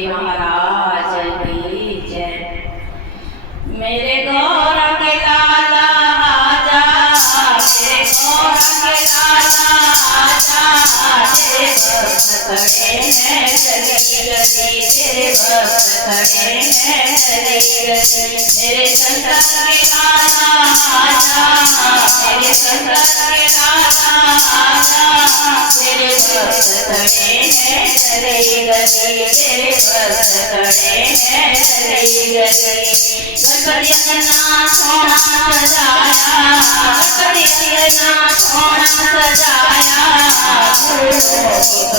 गणपति महाराज की जय। मेरे गौरा के लाला आजा, मेरे गौरा के लाला आजा, तेरे भक्त खड़े हैं गली गली, तेरे भक्त खड़े हैं गली गली। मेरे शंकर के लाला आजा, मेरे शंकर के लाला आजा, तेरे भक्त खड़े हैं गली गली, तेरे भक्त खड़े हैं गली गली। गणपति अंगना सोना सजाया, गणपति अंगना सोना सजाया, फूलों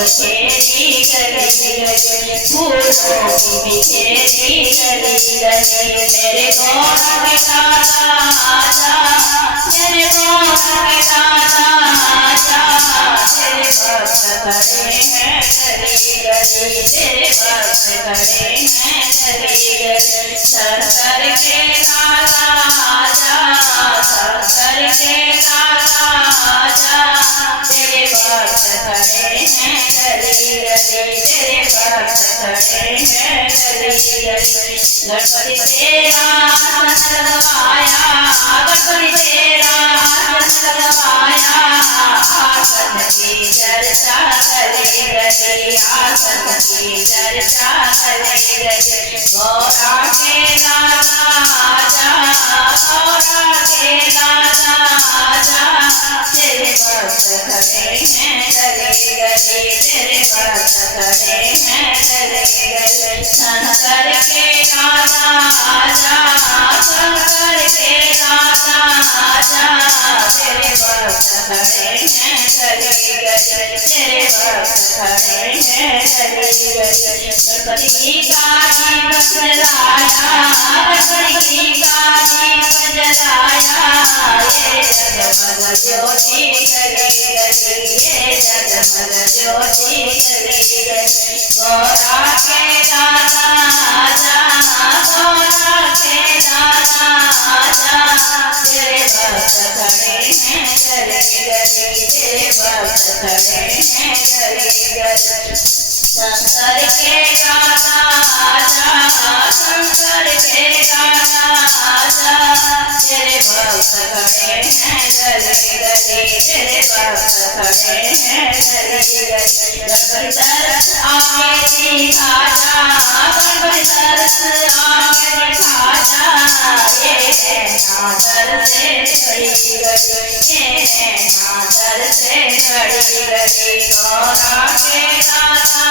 की बिखेरी गली गली, फूलों की बिखेरी गली गली। मेरे गौरा के लाला आजा, मेरे गौरा के लाला आजा, तेरे भक्त खड़े हैं गली गली, तेरे भक्त खड़े हैं गली गली। शंकर के लाला आजा, शंकर के लाला आजा, तेरे भक्त खड़े हैं गली गली, तेरे भक्त खड़े हैं गली गली। गणपति तेरा आसन लगवाया, गणपति तेरा आसन लगवाया, आसन की चर्चा गली गली, आसन की चर्चा गली गली। गौरा के लाला आजा, गौरा के लाला आजा, तेरे भक्त खड़े हैं गली गली, तेरे भक्त खड़े हैं गली गली। शंकर के लाला आजा, शंकर के लाला आजा, तेरे भक्त खड़े हैं गली गली, तेरे भक्त खड़े हैं गली गली। गणपति का दीप जलाया, गणपति का दीप जलाया, ये जगमग ज्योति गली गली, ये जगमग ज्योति गली गली। गौरा के लाला आजा, गौरा के लाला आजा, तेरे भक्त खड़े हैं गली गली, तेरे भक्त खड़े हैं गली गली। शंकर के लाला आजा, शंकर के लाला आजा, तेरे भक्त खड़े हैं गली गली, तेरे भक्त खड़े हैं गली गली। गणपति तरस आके दिखा जा, गणपति तरस आके दिखा जा, ये नादर से खड़ी गली, ये नादर से खड़ी गली। गौरा के लाला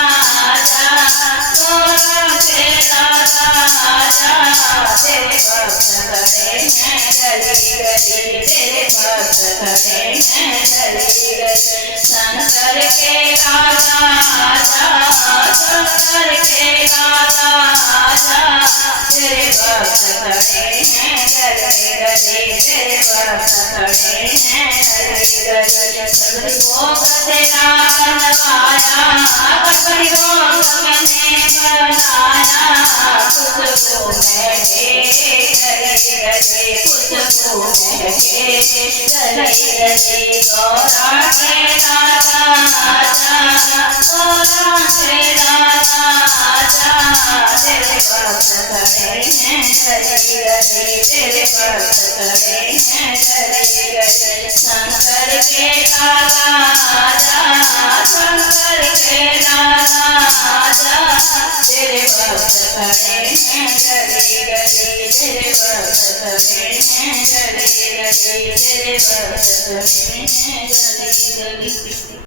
आजा, गौरा के लाला आजा, तेरे भक्त खड़े हैं गली गली, तेरे भक्त खड़े हैं गली गली। शंकर के लाला आजा, शंकर के लाला आजा, तेरे भक्त खड़े हैं गली गली, तेरे भक्त खड़े हैं गली गली। गणपति भोग तेरा बनवाया, गणपति भोग मैंने बनाया, खुशबू महके गली गली, खुशबू महके गली गली। गौरा के लाला आजा, गौरा के लाला आजा, तेरे भक्त खड़े हैं गली गली, तेरे भक्त खड़े हैं गली गली। शंकर के लाला आजा, शंकर के लाला आजा, तेरे भक्त खड़े हैं गली गली, तेरे भक्त खड़े हैं गली गली, तेरे भक्त खड़े हैं गली गली।